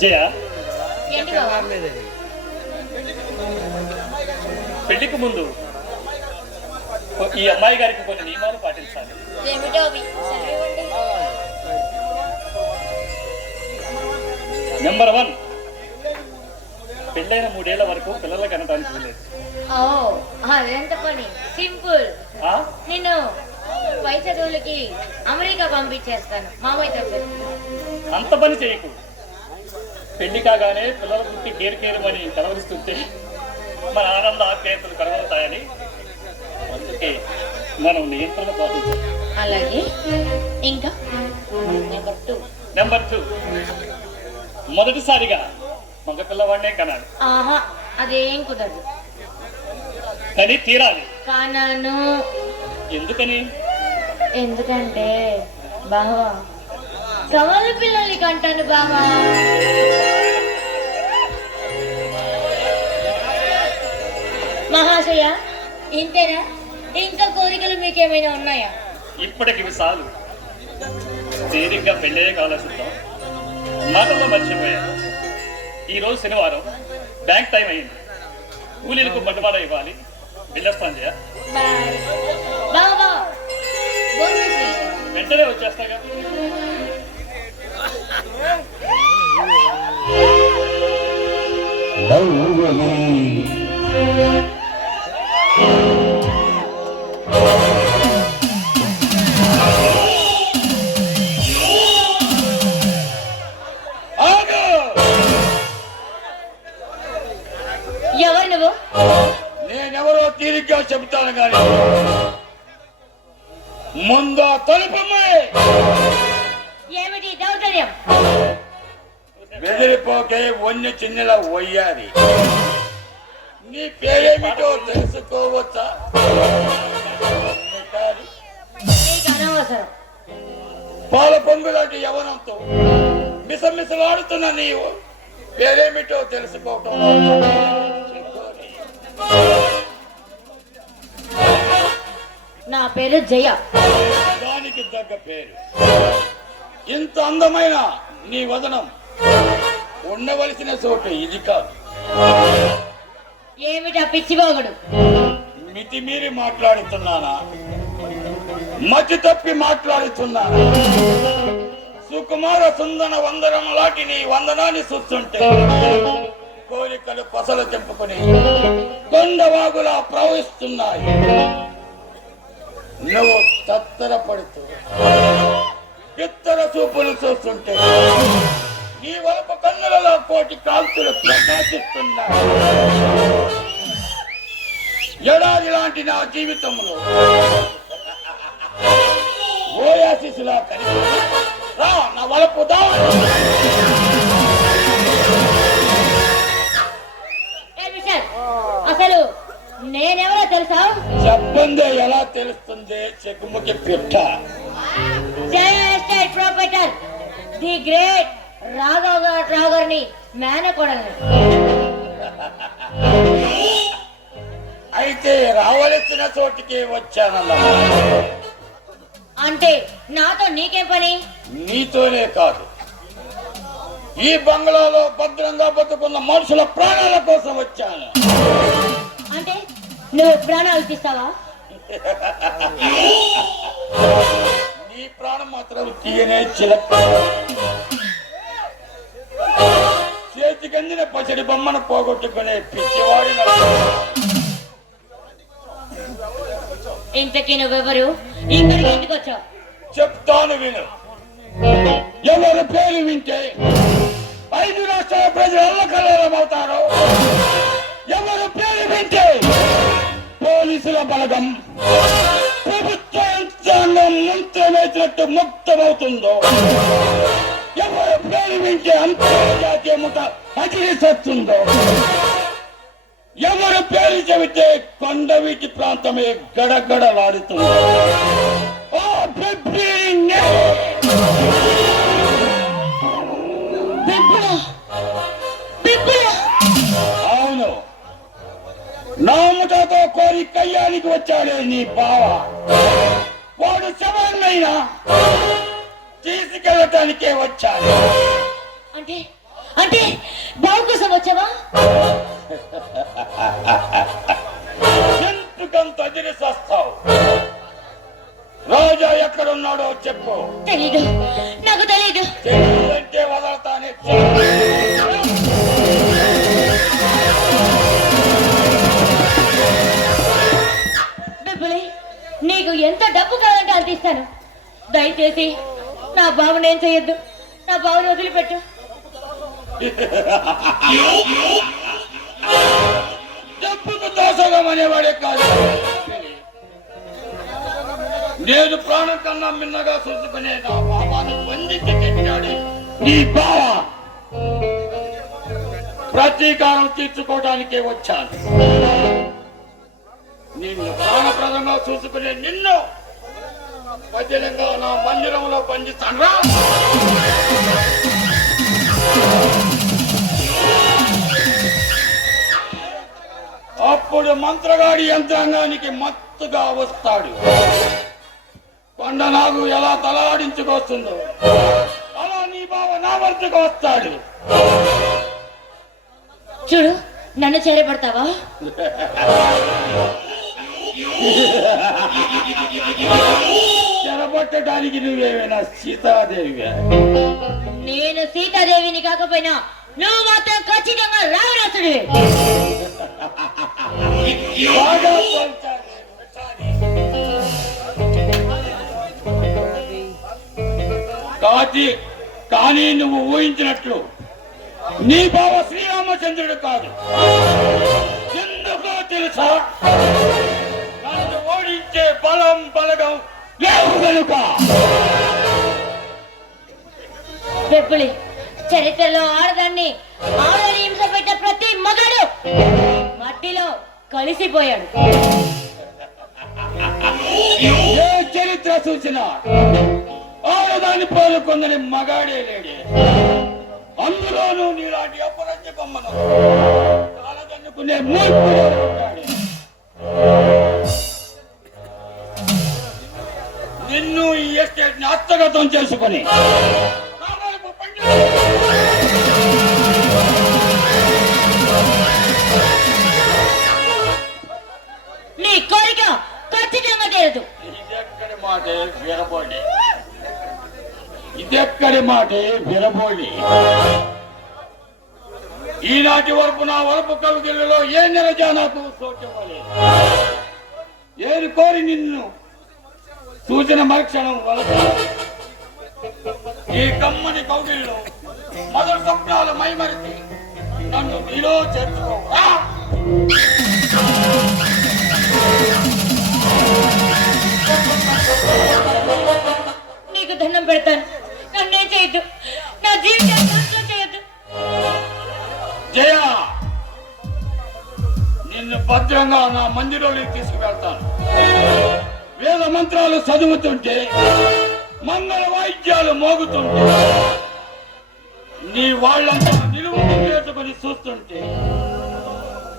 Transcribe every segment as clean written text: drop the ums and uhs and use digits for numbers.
జయ, ఏంటి బావా? పెళ్లికి ముందు ఈ అమ్మాయి గారికి కొన్ని నియమాలు పాటించాలి. ఏమిటో అవి చదివివ్వండి. నెంబర్ 1, పెళ్ళైన 3 ఏళ్ల వరకు పిల్లలు కనడానికి వీలేదు. ఓ అదెంత పని, సింపుల్. ఆ? నిన్ను పై చదువులకి అమెరికా పంపించేస్తాను మామయ్యతో చెప్పి. అంత పని చేయకు. పెళ్లి కాగానే పిల్లలు పుట్టి కేరుమని కలవరిస్తుంటే మన ఆనంద ఆప్యాయతలు కలగవుతాయని, అందుకే మనం నియంత్రణ పాటించాలి. అలాగే. ఇంకా నెంబర్ 2, మొదటిసారిగా మగ పిల్లవాడినే కనాలి. ఆహా, అదేం కుదరదు. కానీ తీరాలి. కానాను. ఎందుకని? ఎందుకంటే బావా కమల పిల్లల్ని కంటాను బావా. మహాశయ, ఇంతేనా? ఇంకా కోరికలు మీకేమైనా ఉన్నాయా? ఇప్పటికి చాలు. తీరిగ్గా పెళ్ళే కావాల్సిందాం. మాటల్లో మర్చిపోయాను. ఈరోజు శనివారం, బ్యాంక్ టైం అయింది. కూలీలకు బండవాడ ఇవ్వాలి. వెళ్ళొస్తాను జయ. బాయ్ బావా. వెంటనే వచ్చేస్తాగా. ఎవరు నువ్వు? నేనెవరో తీరిగ్గా చెబుతాను కానీ ముందు తలుపమ్మే. ఏమిటి దౌర్జన్యం? బెదిరిపోకే వన్య చిన్నెల వయ్యారి. నీ పేరేమిటో తెలుసుకోవచ్చా? నీకు అనవసరం. పాల పొంగులాంటి యవనంతో మిసమిసలాడుతున్న నీవు పేరేమిటో తెలుసుకోవటం నా పేరు జయ. దానికి తగ్గ పేరు. ఇంత అందమైన నీ వదనం ఉండవలసిన చోటు ఇది కాదు. ఏమిటా పిచ్చిపోగుడు? మితిమీరి మాట్లాడుతున్నానా? మతి తప్పి మాట్లాడుతున్నానా? సుకుమార సుందన వందనం లాంటి నీ వందనాన్ని చూస్తుంటే కోరికలు కొసలు తెంపుకొని కొండవాగులా ప్రవహిస్తున్నాయి. నువ్వు తత్తరపడుతూ ఇతర చూపులు చూస్తుంటే నీ వలపు కన్నులలో కోటి కాంతులు ప్రకాశిస్తున్నాయి. ఎడారి లాంటి నా జీవితంలో ఓయాసిస్లా కనిపిస్తుంది. రా నా వలపు దా. అసలు నేనెవరో తెలుసా? చెప్పందే ఎలా తెలుస్తుంది? చెక్కుముకి పిట్ట. జయ ఎస్టేట్ ప్రాపర్టర్ ది గ్రేట్ రాఘవ్ గారిని మేనకోడల్ని. అయితే రావలసిన చోటికి వచ్చానన్నా. అంటే నాతో నీకేం పని? నీతోనే కాదు, ఈ బంగ్లాలో భద్రంగా బతుకున్న మనుషుల ప్రాణాల కోసం వచ్చాను. అంటే నువ్వు ప్రాణాలు తీస్తావా? నీ ప్రాణం మాత్రం తీయనే చిలక. చేతికందిన పచ్చడి బొమ్మను పోగొట్టుకునే పిచ్చివాడి. ఇంతకీ నువ్వెవరు? ఇక్కడికి ఎందుకు వచ్చావు? చెప్తాను విను. ఎవరి పేరు వింటే 5 రాష్ట్రాల ప్రజలు అల్లకల్లోలమవుతారో, ఎవరి పేరు వింటే పోలీసుల బలగం ప్రభుత్వ యంత్రాంగం మంత్రం వేసినట్టు ముక్తమవుతుందో, ఎవరి పేరు వింటే అంతర్జాతీయ ముఠ అగిరిసొస్తుందో, ఎవరి పేరు చెబితే కొండవీటి ప్రాంతమే గడగడలాడుతుందో, అవును, నా ముఠాతో కోరి కయ్యానికి వచ్చాడే నీ బావ. వాడు శవాన్నైనా తీసుకెళ్ళటానికే వచ్చాడు. అంటే అంటే బావు కోసం వచ్చావా? ఎందుకంత అదిరిస్తావు? రాజా ఎక్కడున్నాడో చెప్పు. తెలీదు, నాకు తెలీదు. తెలియదంటే వదలతానే. బిబ్బులి, నీకు ఎంత డబ్బు కావాలంటే అంత ఇస్తాను. దయచేసి నా బావుని ఏం చేయొద్దు. నా బావుని వదిలిపెట్టు. డబ్బుకు దోసగం అనేవాడే కాదు. నేను ప్రాణం కన్నా మిన్నగా చూసుకునే నా బాబాను వందించి తెచ్చాడు నీ బావ. ప్రతీకారం తీర్చుకోవడానికే వచ్చాను. నిన్ను ప్రాణప్రదంగా చూసుకునే నిన్ను బదిలంగా నా మందిరంలో బంధిస్తాను రా. అప్పుడు మంత్రగాడి యంత్రాంగానికి మత్తుగా వస్తాడు. కొండనాగు ఎలా తలాడించుకొస్తుందో అలా నీ బావ నా వద్దకు వస్తాడు. చూడు, నన్ను చేరబడతావా? చెరబట్టడానికి నువ్వేమైనా సీతాదేవిగా? నేను సీతాదేవిని కాకపోయినా నువ్వు మాత్రం ఖచ్చితంగా రావణాసుడివే. బాగా పోల్చాలి. కానీ నువ్వు ఊహించినట్లు నీ బావ శ్రీరామచంద్రుడు కాదు. ఎందుకో తెలుసా? నన్ను ఓడించే బలం బలగం లేవు కనుక. పెప్పులి, చరిత్రలో ఆడదాన్ని ఆడని హింస పెట్టే ప్రతి మగాడు మట్టిలో కలిసిపోయాడు. ఏ చరిత్ర చూసినా ఆడదాన్ని పోలుకొందని మగాడే లేడే. అందులోనూ నీలాంటి అపరాధ్య బొమ్మను కాలదన్నుకునే మూర్ఖుడే ఉంటాడు. నిన్ను ఈ ఎస్టేట్ ని హస్తగతం చేసుకుని నీ కోరిక ఖచ్చితంగా తీరదు. ఇదెక్కడి మాటే వీరబోడి. ఇదెక్కడి మాటే వీరబోడి. ఈనాటి వరకు నా వరపు కవిగిళ్ళలో ఏ నెలజా నాకు సోచవ్వలేదు. ఏది కోరి నిన్ను సూచన మరుక్షణం వలస ఈ కమ్మని కౌగిల్లో మొదటి స్వప్నాలు మైమరిచి నన్ను నీలో చేర్చుకో. నీకు దండం పెడతాను, నన్నే చేయొద్దు. నా జీవితాన్ని నాశనం చేయొద్దు. జయ, నిన్ను భద్రంగా నా మందిరంలోకి తీసుకువెళ్తాను. వేద మంత్రాలు చదువుతుంటే మంగళ వాయిద్యాలు మోగుతుంటే నీ వాళ్ళంతా నిలువు నేర్చుకుని చూస్తుంటే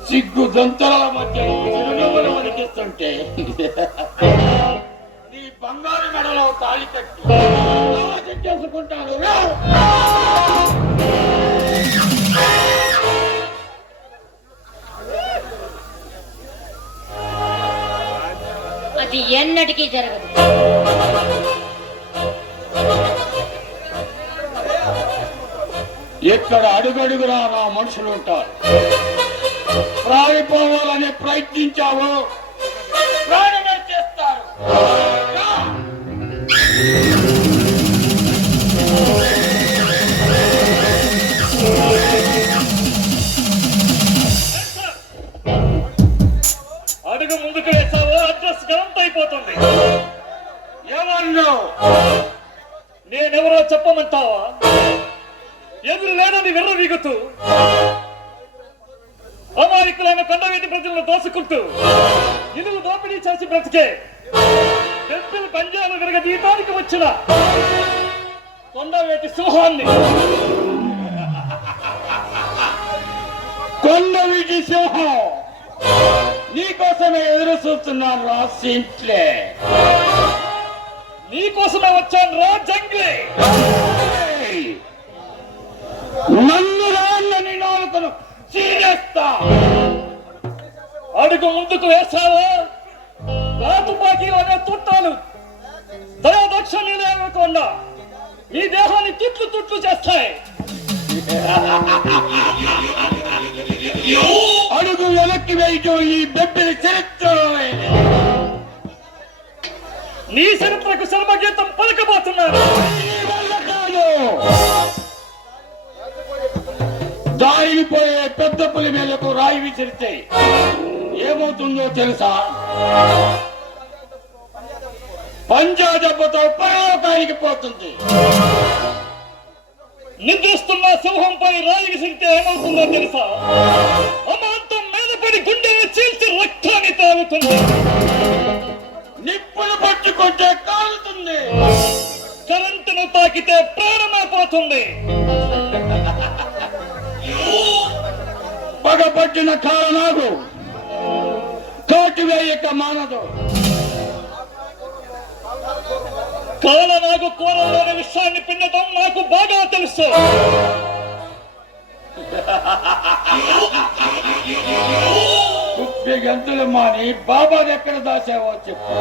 సిగ్గు దొంతరాల మధ్య చిరునవ్వులు వణికిస్తుంటే నీ బంగారు మెడలో తాళి కట్టి చేసుకుంటాను. అది ఎన్నటికీ జరగదు. ఎక్కడ అడుగడుగునా నా మనుషులు ఉంటారు. ప్రాణిపోవాలని ప్రయత్నించావు, ప్రాణమే చేస్తారు. అడుగు ముందుకు వేసావో అడ్రస్ కరెంట్ అయిపోతుంది. ఏమన్నావు? నేనెవరో చెప్పమంటావా? ఎదురు లేదని విర్రవీగుతూ అమాయకులైన కొండవీటి ప్రజలను దోసుకుంటూ ఇనుగు దోపిడీ చేసి బ్రతికే టెంపుల్ పంజాలు విరగదీయటానికి వచ్చిన కొండవేటి సింహాన్ని. కొండవీటి సింహం నీకోసమే ఎదురు చూస్తున్నాను రా సింట్లే. నీకోసమే వచ్చాను రా జంగ్లీ. నన్ను మీ దేహాన్ని తుట్లు తుట్లు చేస్తాయి. అడుగు వెనక్కి వేయటం ఈ బెబ్బిలి చరిత్ర. నీ చరిత్రకు శర్మగీతం పలకబోతున్నాను. దారిని పోయే పెద్ద పులి మేలకు రాయి విసిరితే ఏమవుతుందో తెలుసా? పంజా దెబ్బతో పరలోకానికి పోతుంది. నిద్రిస్తున్న సింహంపై రాయి విసిరితే ఏమవుతుందో తెలుసా? అమాంతం మీద పడి గుండెని చీల్చి రక్తాన్ని తాగుతుంది. నిప్పులు పట్టుకుంటే కాలుతుంది. కరెంటును తాకితే ప్రాణమైపోతుంది. పగపట్టిన కారణాలు కోటి వేయక మానదు. కాలనాగు కూరలోని విషయాన్ని పిండటం నాకు బాగా తెలుసు. గంతులు మాని బాబా ఎక్కడ దాచావో చెప్పు.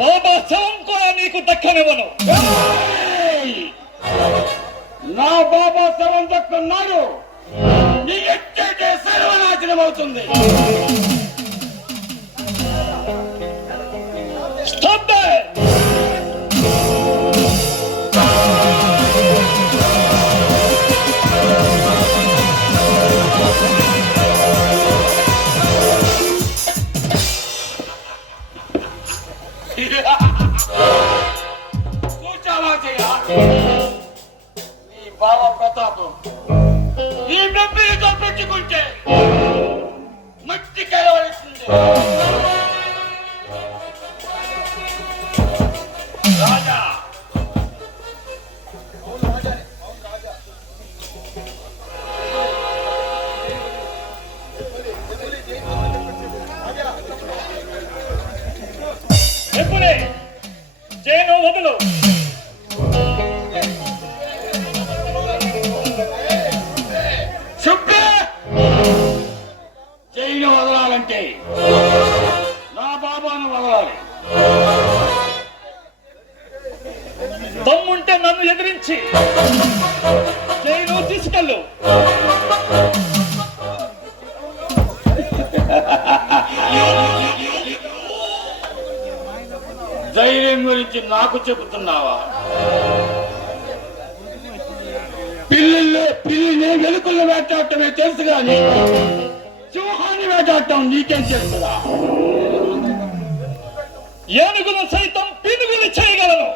బాబా శవం కూడా నీకు దక్కనివ్వను. నా బాబా శవం దక్కున్నాడు. నీ ఎచ్చే సర్వనాశనం అవుతుంది. Stop that! కూర్చోవా చెయ్య. నీ బావ ప్రతాపం ఈ డబ్బులతో పెట్టుకుంటే మట్టి కలవలసింది. రాజా ఎప్పుడే జైను వదులు. చెప్పే జైలు వదలాలంటే నా బాబాను వదలాలి. దమ్ముంటే నన్ను ఎదిరించి జైలు తీసుకెళ్ళు. ధైర్యం గురించి నాకు చెబుతున్నావా? పిల్లిని వెలుకల్లో వేటాడటమే తెలుసు కానీ సింహాన్ని వేటాడటం నీకేం తెలుసురా? ఏనుగులు సైతం పినుగులు చేయగలను.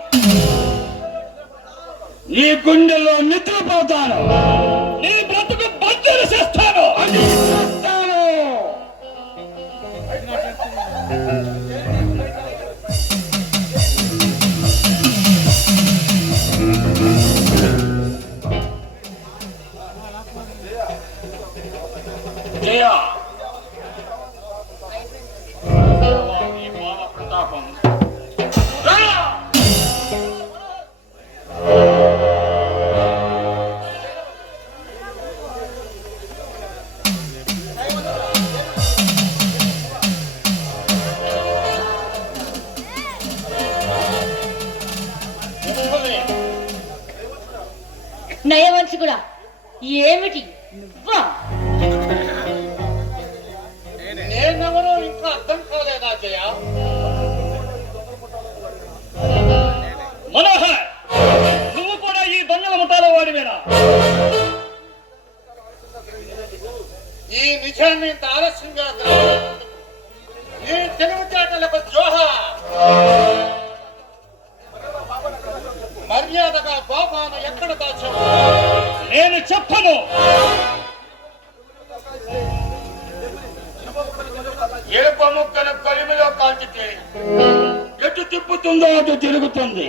నీ గుండెల్లో నిద్రపోతాను. నీ బ్రతుకు బందరు చేస్తాను. అది చేస్తాను. జయ నీ బావ ప్రతాపం రా. నయవంశి కూడా ఏమిటి నువ్వా? నేనెవరో ఇంకా అర్థం కాలేదా జయ? మనోహర్, నువ్వు కూడా ఈ దొంగల ముఠాలో వాడివేనా? ఈ నిజాన్ని ఇంత ఆలస్యంగా నీ తెలివితేటలకు జోహార్. మర్యాదగా బాబాను ఎక్కడ దాచావు? నేను చెప్పను. ఎలుప ముక్కను కలిమిలో కాల్చితే ఎటు తిప్పుతుందో అటు తిరుగుతుంది.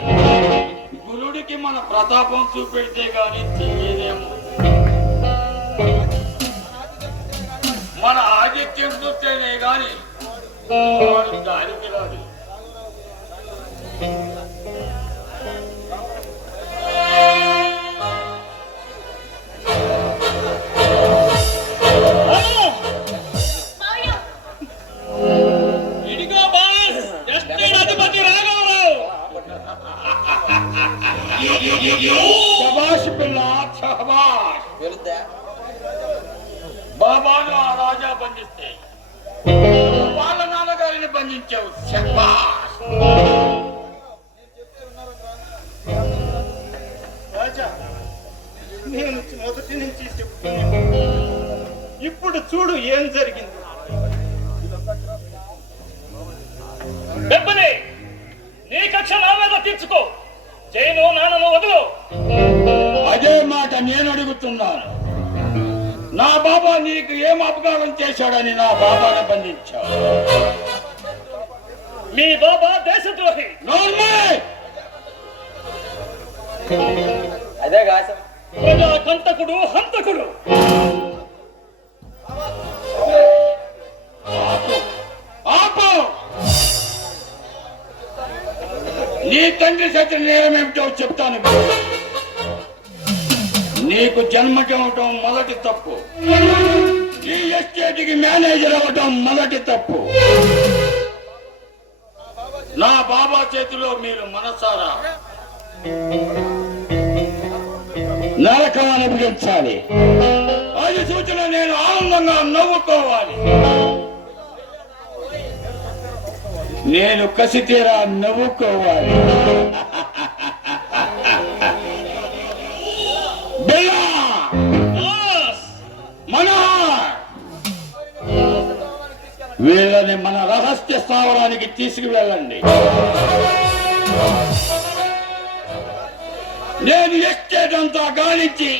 గురుడికి మన ప్రతాపం చూపెడితే గాని తెలియదేమో. మన ఆదిత్యం చూస్తేనే గాని వాడు దానికి రాదు. ఇదిగో బాస్, ఎస్టేట్ అధిపతి రాఘవరావు. శబాష్ పిల్ల, శబాష్. బాబాను ఆ రాజా బంధిస్తే వాళ్ళ నాన్నగారిని బంధించావు. శబాష్. రాజా, నేను మొదటి నుంచి చెప్తున్నాను, ఇప్పుడు చూడు ఏం జరిగింది. దెబ్బని నీ కక్ష నా మీద తీర్చుకో, జైలు నాన్నను వదులు. అదే మాట నేను అడుగుతున్నాను. నా బాబా నీకు ఏం అపకారం చేశాడని నా బాబాను బంధించావు? మీ బాబా దేశద్రోహి. అదే కాదు ప్రజా కంటకుడు, హంతకుడు. ఆపు. నీ తండ్రి సత్య నేరమేమిటో చెప్తాను. నీకు జన్మటం మొదటి తప్పు. ఈ ఎస్టేట్కి మేనేజర్ అవ్వటం మొదటి తప్పు. నా బాబా చేతిలో మీరు మనసారా నరకం అనుభవించాలి. అది సూచన నేను ఆనందంగా నవ్వుకోవాలి. నేను కసి తీరా నవ్వుకోవాలి. బిల్లా, మనోహర్, వీళ్ళని మన రహస్య స్థావరానికి తీసుకువెళ్ళండి. నేను ఎస్టేట్ అంతా గాలించి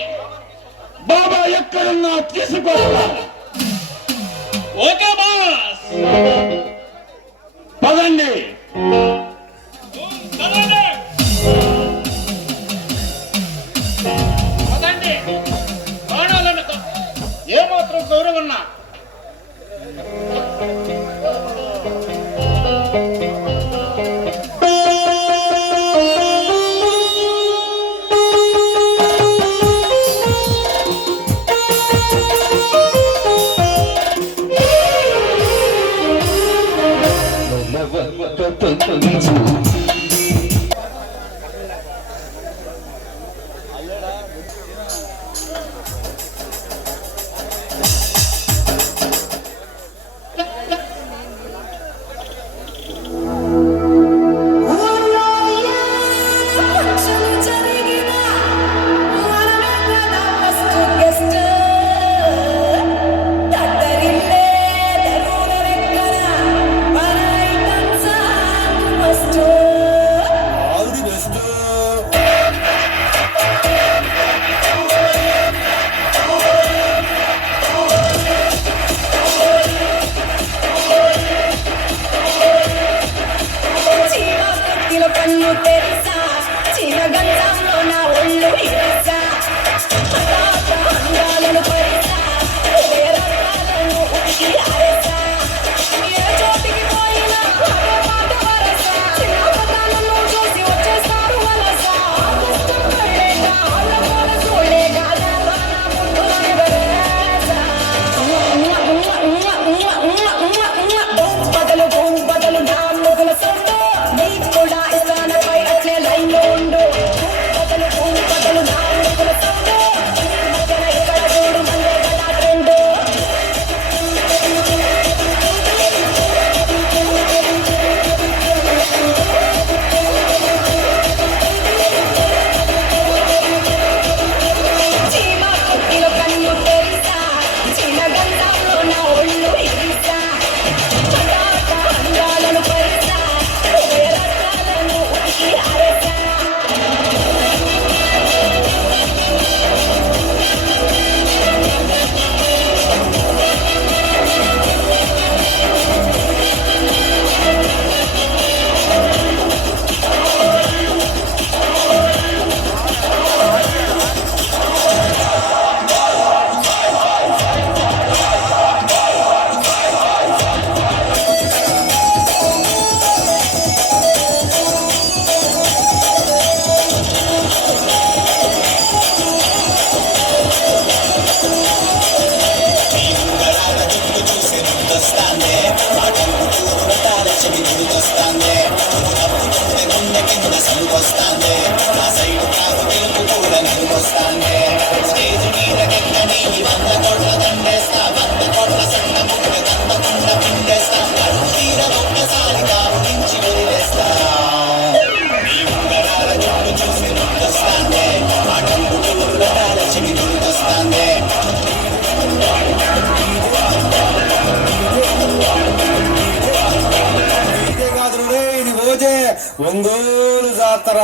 బాబా ఎక్కడున్నా తీసుకొస్తాను. Okay boss. పదండి. పదండి. ప్రాణాలను ఏమాత్రం గౌరవన్నా Stop. జాతర.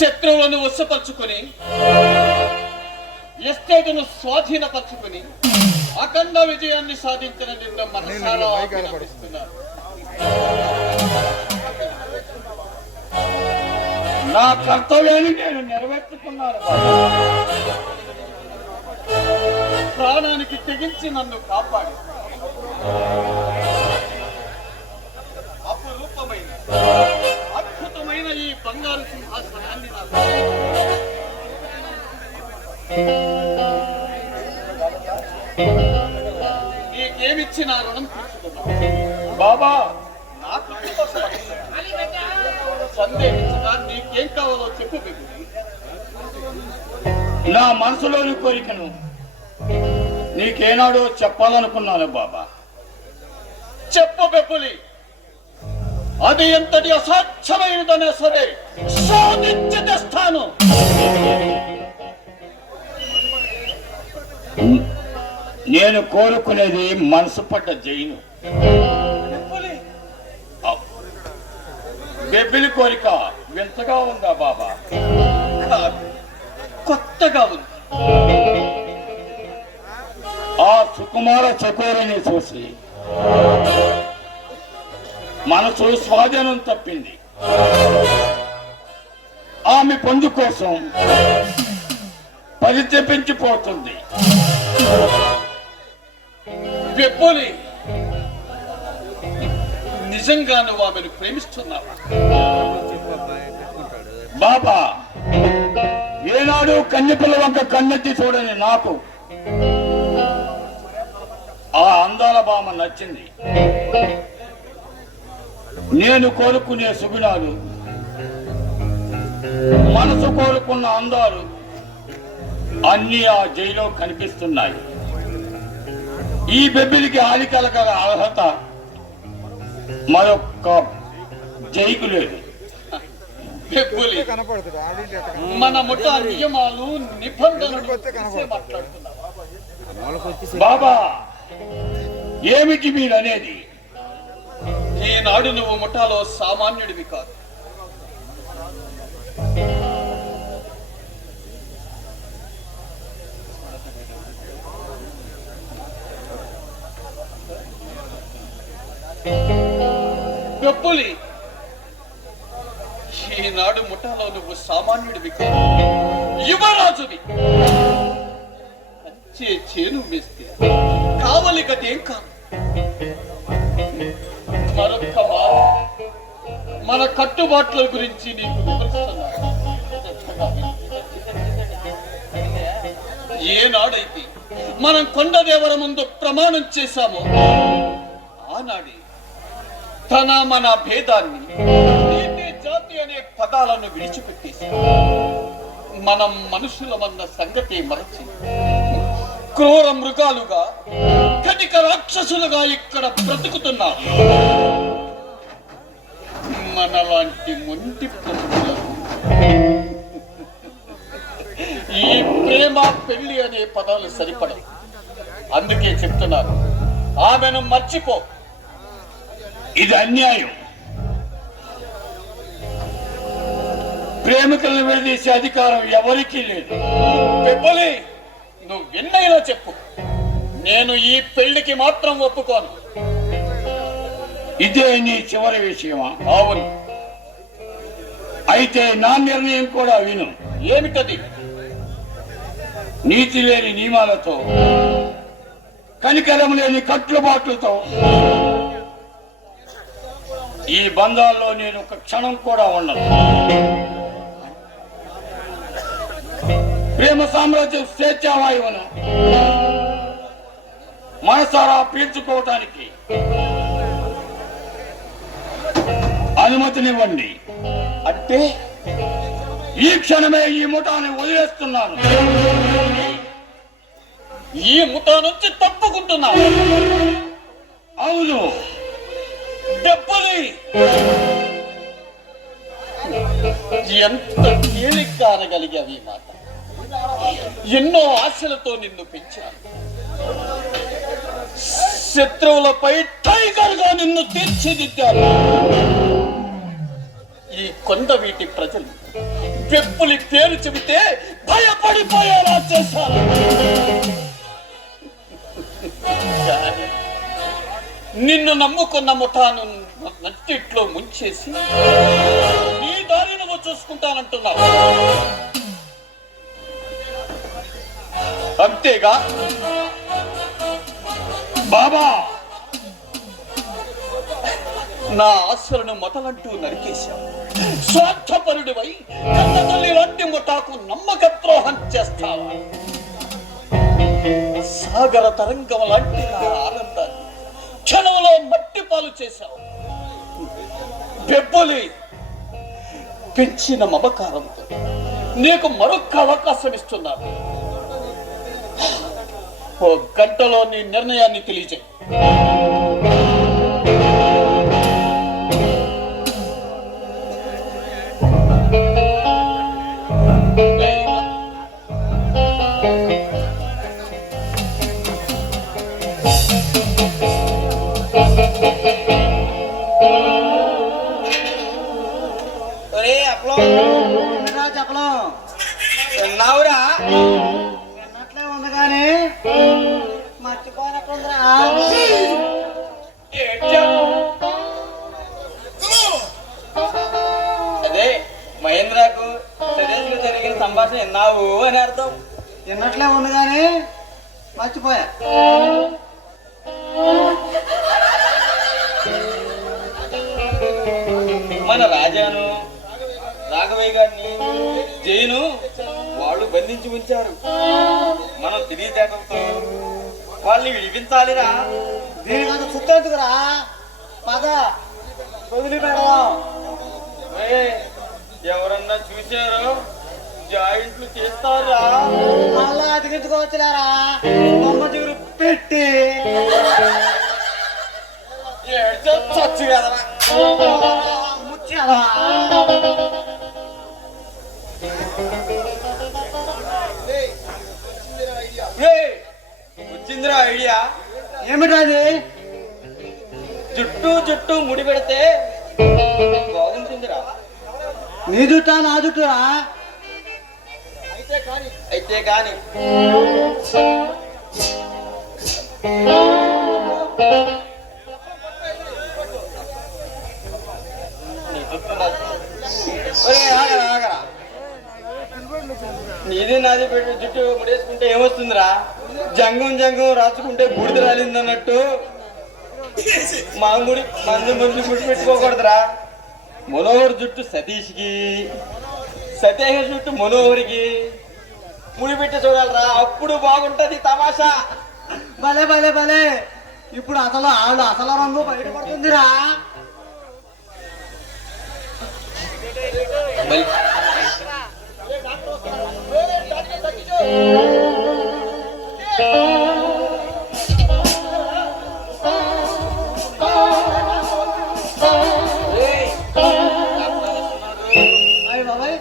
శత్రువులను వశపరుచుకుని ఎస్టేట్ను స్వాధీనపరుచుకుని అఖండ విజయాన్ని సాధించిన నిన్న మనసారా అభినందిస్తున్నారు. నా కర్తవ్యాన్ని నేను నెరవేర్చుకున్నాను. ప్రాణానికి తెగించి నన్ను కాపాడి అపురూపమైన అద్భుతమైన ఈ బంగారు సింహాసనాన్ని నీకేమిచ్చి నా రుణం తీర్చుకున్నావు బాబా. నాకు సందేహించగా నీకేం కావాలో చెప్పు బెబ్బులి. నా మనసులోని కోరికను నీకేనాడో చెప్పాలనుకున్నాను బాబా. చెప్పు బెబ్బులి. అది ఎంతటి అసాధ్యమైనదనే సరే సాధించి తెస్తాను. నేను కోరుకునేది మనసు పడ్డ జైను. బెబ్బిలి కోరిక వింతగా ఉందా బాబా? కొత్తగా ఉంది. ఆ సుకుమార చకోరిని చూసి మనసు స్వాధీనం తప్పింది. ఆమె పొందు కోసం పరితపించిపోతుంది. బెబ్బులి, నిజంగా నువ్వు ఆమెను ప్రేమిస్తున్నావా? బాబా, ఏనాడు కన్యపిల్ల వంక కన్నెత్తి చూడని నాకు ఆ అందాల భామ నచ్చింది. నేను కోరుకునే సుగుణాలు, మనసు కోరుకున్న అందాలు అన్నీ ఆ జైలో కనిపిస్తున్నాయి. ఈ బెబ్బిలికి ఆలికలగల అర్హత మరొక్క జైకు లేదు. మన ముఠా నియమాలు నిబంధనలు బాబా, ఏమిటి మీరనేది? ఈనాడు నువ్వు ముఠాలో సామాన్యుడివి కాదు. బెబ్బులి, ఈనాడు ముఠాలో నువ్వు సామాన్యుడివి కాదు, యువరాజువి. వచ్చే చేను వేస్తే కావలి గదేం కాదు. మరొక్క మన కట్టుబాట్ల గురించి నీకు వివరిస్తున్నాను. ఏనాడైతే మనం కొండదేవర ముందు ప్రమాణం చేశామో ఆనాడే తన మన భేదాన్ని నీతి జాతి అనే పదాలను విడిచిపెట్టేసి మనం మనుషులమన్న సంగతి మరచి క్రూర మృగాలుగా కటిక రాక్షసులుగా ఇక్కడ బ్రతుకుతున్నాం. మనలాంటి మొండి పొందులకు ఈ ప్రేమ పెళ్లి అనే పదాలు సరిపడవు. అందుకే చెప్తున్నారు, ఆమెను మర్చిపో. ఇది అన్యాయం. ప్రేమికులను విడదీసే అధికారం ఎవరికీ లేదు. పెబ్బలి, నువ్వు ఎన్నైనా చెప్పు, నేను ఈ పెళ్లికి మాత్రం ఒప్పుకోను. ఇదే నీ చివరి విషయమా? అవును. అయితే నా నిర్ణయం కూడా విను. ఏమిటది? నీతి లేని నియమాలతో, కనికరం లేని కట్టుబాట్లతో ఈ బంధాల్లో నేను ఒక క్షణం కూడా ఉండను. ప్రేమ సామ్రాజ్యం స్వేచ్ఛావాయువున మనసారా పీల్చుకోవటానికి అనుమతినివ్వండి. అంటే ఈ క్షణమే ఈ ముఠాన్ని వదిలేస్తున్నాను. ఈ ముఠా నుంచి తప్పుకుంటున్నాను. అవును దెబ్బలి, ఎంత తేలిక అనగలిగావి మాట. ఎన్నో ఆశలతో నిన్ను పెంచాను. శత్రువులపై టైగర్ గా నిన్ను తీర్చిదిద్దాను. ఈ కొండ వీటి ప్రజలు పెప్పులి పేరు చెబితే భయపడిపోయేలా చేశారు. నిన్ను నమ్ముకున్న ముఠాను నట్టిట్లో ముంచేసి నీ దారి నువ్వు చూసుకుంటానంటున్నావు. అంతేగా బాబా, నా ఆశలను మొదలంటూ నరికేశావు. స్వార్థపరుడివై కన్న తల్లి లాంటి ముఠాకు నమ్మక ద్రోహం చేస్తావా? సాగర తరంగం లాంటి నా ఆనందాన్ని క్షణంలో మట్టి పాలు చేశావు. బెబ్బలి, పెంచిన మమకారంతో నీకు మరొక అవకాశం ఇస్తున్నాను. ఓ గంటలో నీ నిర్ణయాన్ని తెలియజేయి. చెప్పలం విన్నావురా? విన్నట్లే ఉంది కానీ మర్చిపోయినట్టుందిరా. అదే మహేంద్రకు సరేజ్గా జరిగిన సంభాషణ విన్నావు అని అర్థం. విన్నట్లే ఉంది కానీ మర్చిపోయా. మన రాజాను రాఘవయ్య గారిని జైను వాళ్ళు బంధించి ఉంచారు. మనం తెలియజేయడంతో వాళ్ళని విడిపించాలిరా. దీనికంత చుట్టేందుకురా, పద వదిలి పెడదాం. ఎవరన్నా చూశారో జాయింట్లు చేస్తారా? మళ్ళా అతికించుకోవచ్చులేరా, బొమ్మ చూరు పెట్టి చచ్చు కదరా ముచ్చారా. వచ్చిందిరా ఐడియా. ఏమిటది? జుట్టు ముడి పెడితే బాగుంటుందిరా. నీ జుట్టా నా జుట్టురా? అయితే కాని నీది నాది పెట్టి జుట్టు ముడేసుకుంటే ఏమొస్తుందిరా? జంగం రాసుకుంటే బూడిద రాలిందన్నట్టు మామూడి మందు ముడి పెట్టుకోకూడదురా. మనోహర్ జుట్టు సతీష్కి, సతీష్ జుట్టు మనోహర్కి ముడి పెట్టి చూడాలరా, అప్పుడు బాగుంటది తమాషా. భలే భలే భలే, ఇప్పుడు అసలు రంగు బయటపడుతుందిరా. అయ్య బాబాయ్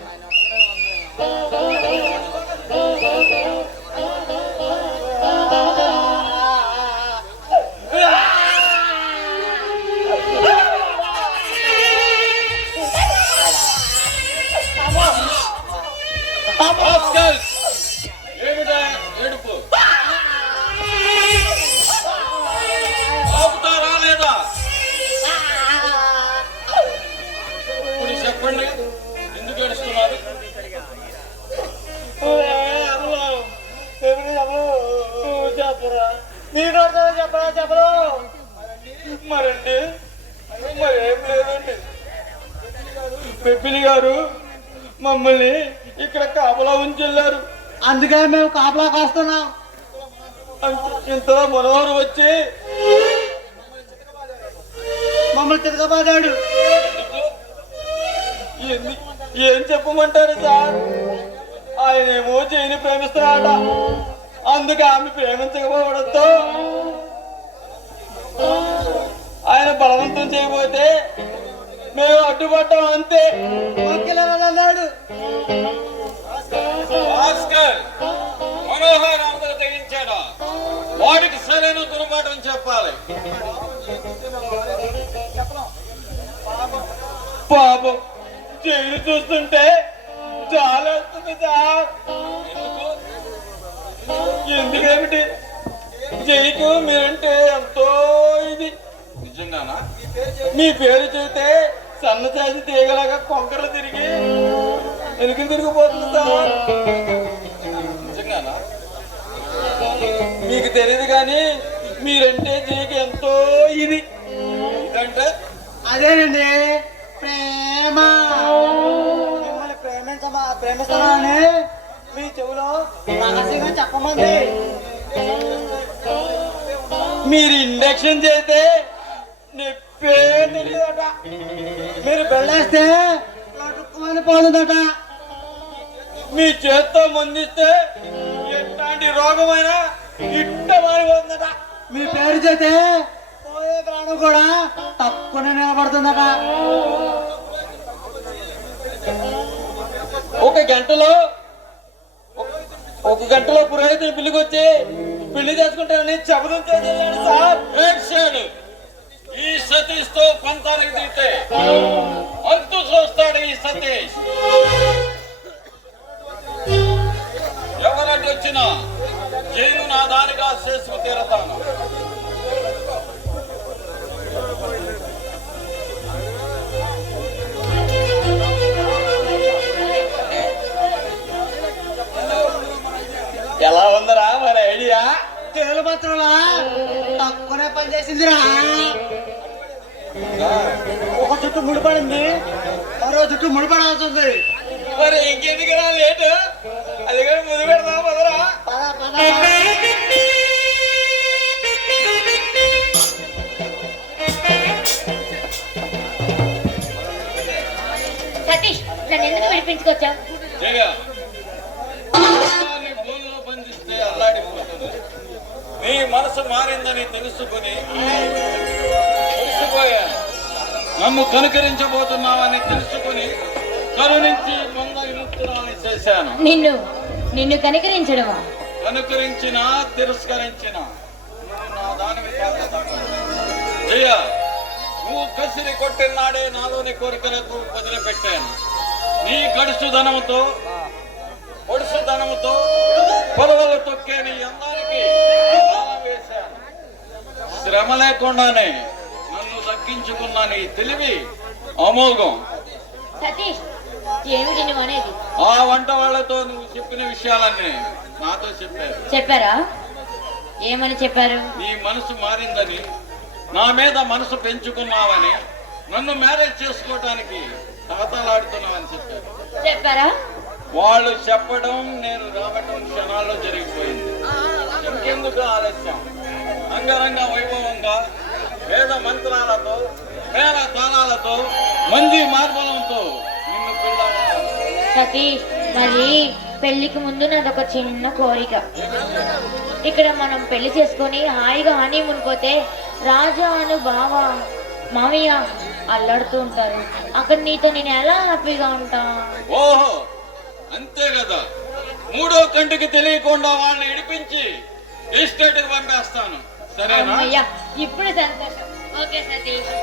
ఏమిటా ఏడుపు? ఆపుతారా లేదా? ఇప్పుడు చెప్పండి, ఎందుకు ఏడుస్తున్నారు? చెప్పరా నేను చెప్పరు మరండి మరేం లేదండి. పెప్పిలి గారు మమ్మల్ని ఇక్కడ కాపలా ఉంచెళ్ళారు, అందుకే మేము కాపలా కాస్తున్నాం. ఇంతలో మనోహర్ వచ్చి మమ్మల్ని తిరగబాదాడు. ఏం చెప్పమంటారు సార్? ఆయనేమో జైని ప్రేమిస్తున్నాడ, అందుకే ఆమె ప్రేమించకపోవడంతో ఆయన బలవంతం చేయబోతే మేము అడ్డుపడ్డాం అంతే అన్నాడు. మనోహర్ అందరూ తెగించాడా? వాడికి సరైన గుణపాఠం చెప్పాలి. పాపం జైలు చూస్తుంటే చాలేస్తుంది సార్. ఎందుకేమిటి జైకు మీరంటే ఎంతో ఇది. నిజంగానా? మీ పేరు చెబితే సన్నచాసి తీగలాగా కొంకరలు తిరిగి వెనుక తిరిగిపోతుంది సార్. నిజంగానా? మీకు తెలియదు కానీ మీరంటే జైకి ఎంతో ఇది. ఇదంటే అదేనండి ప్రేమ. మిమ్మల్ని ప్రేమిస్తానని మీ చెవులో రహస్యంగా చెప్పమంది. మీరు ఇండక్షన్ చేస్తే నొప్పే తెలియదట, మీరు బెళ్ళేస్తే లటుక్కుమని పోతుందట, మీ చేత్తో ముందిస్తే ఎట్లాంటి రోగమైనా ఇట్ట మారిపోతుందట, మీ పేరు చేస్తే పోయే ప్రాణం కూడా తక్కువ నిలబడుతుందట. ఒక గంటలో పురోహితుడు పెళ్లికి వచ్చి పెళ్లి చేసుకుంటానని శపథం చేసేయాడు సార్. ఏడ్చాడు. ఈ సతీష్ తో పంతానికి తింటే అంతు చూస్తాడు ఈ సతీష్. ఎవరంటే వచ్చినా జైలు నా దానిగా చేసుకు తీరతాను. ఎలా ఉందరా మరి ఐడియా? తేలు పత్రంలా తక్కువనే పనిచేసిందిరా. ఒక చుట్టూ ముడిపడింది, మరో చుట్టూ ముడిపడాల్సింది. మరి ఇంకెందుకురా లేటు? అది కూడా ముందు పెడతా పదరా. సతీష్, నన్ను ఎందుకు విడిపించుకొచ్చావు? జయ, భూమిలో బంధిస్తే అల్లాడిపోతుంది. నీ మనసు మారిందని తెలుసుకుని తెలిసిపోయాను. నన్ను కనుకరించబోతున్నావని తెలుసుకుని కరుణించి ముంద విముక్తురాలని చేశాను. నిన్ను కనికరించడమా? కనుకరించినా తిరస్కరించినా నా దానికి జయ, నువ్వు కసిరి కొట్టినాడే నాలోని కోరికలకు వదిలిపెట్టాను. నీ గడుసుదనముతో పొడుసుదనముతో పొలవలు తొక్కే నీ అందరికి వేశాను. శ్రమ లేకుండానే నన్ను దక్కించుకున్న నీ తెలివి అమోఘం. సతీష్, ఏమిటి నువ్వు అనేది? ఆ వంట వాళ్ళతో నువ్వు చెప్పిన విషయాలన్నీ నాతో చెప్పారా? ఏమని చెప్పారు? నీ మనసు మారిందని, నా మీద మనసు పెంచుకున్నావని, నన్ను మ్యారేజ్ చేసుకోవటానికి తాతలాడుతున్నావని చెప్పారా? వాళ్ళు చెప్పడం నేను రావటం క్షణాల్లో జరిగిపోయింది. ఇంకెందుకు ఆలస్యం? అంగరంగ వైభవంగా వేద మంత్రాలతో మేళ తాళాలతో మంది మార్బలంతో నిన్ను పిల్లలు సతీష్, మరి పెళ్లికి ముందు నాదొక చిన్న కోరిక. ఇక్కడ మనం పెళ్లి చేసుకొని హాయిగా హనీమూన్ పోతే రాజా అను బావ మామయ్య అల్లాడుతూ ఉంటారు. అక్కడ నీతో నేను ఎలా హ్యాపీగా ఉంటా? ఓహో అంతే కదా, మూడో కంటికి తెలియకుండా వాళ్ళని ఇడిపించి ఎస్టేట్ పంపేస్తాను. సరేనా? అయ్యా ఇప్పుడు సంతోషం. ఓకే సతీష్.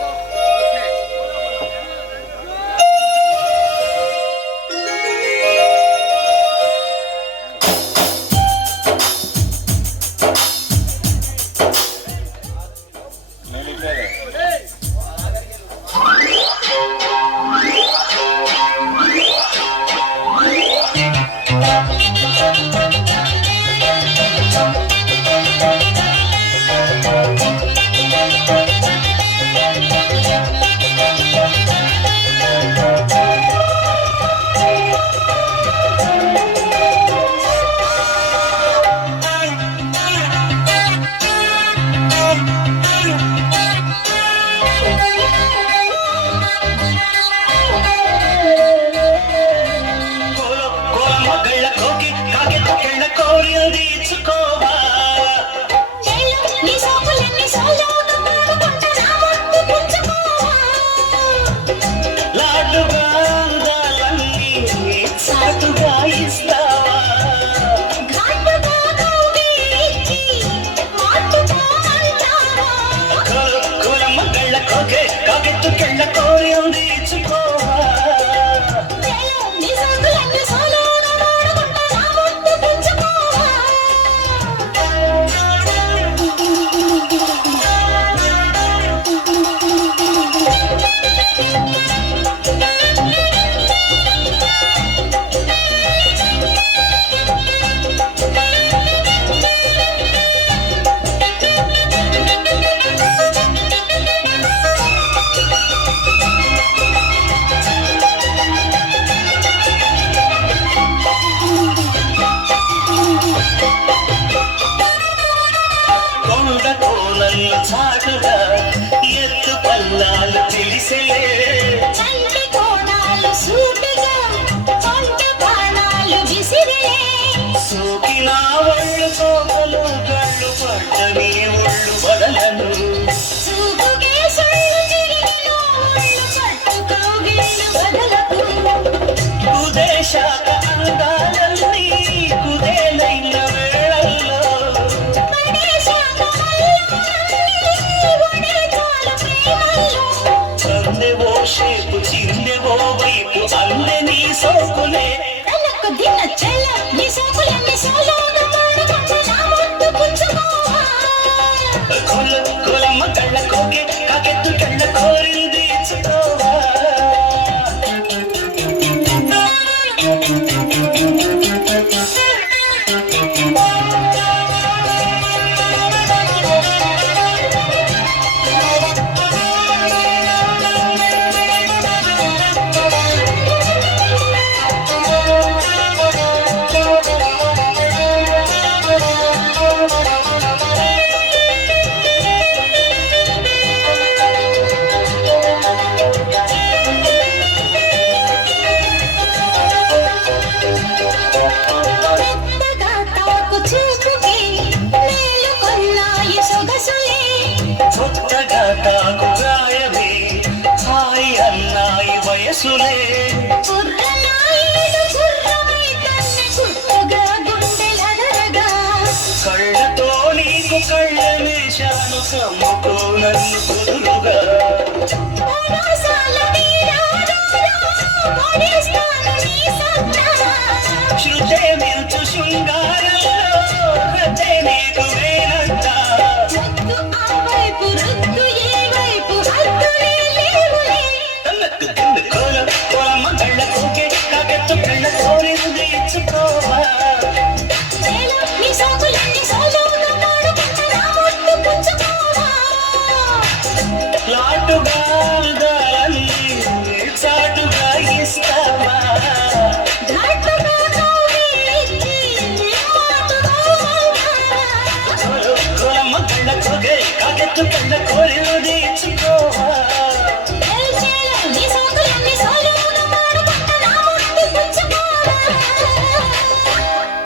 కళ్ళతో నీకు కళ్ళ వేషాలు సమ్ముకో నన్ను కుదురుగా శృతే మిల్చు శృంగారంలో రతే నీకు వేనంట కోలమ్మ కళ్ళ కోకే కాకెత్తు కళ్ళ కోరింది ఇచ్చుకోవా లాటుగా చాటుగా ఇస్తావా కోలమ్మ కళ్ళ కోకే కాకెత్తు కళ్ళ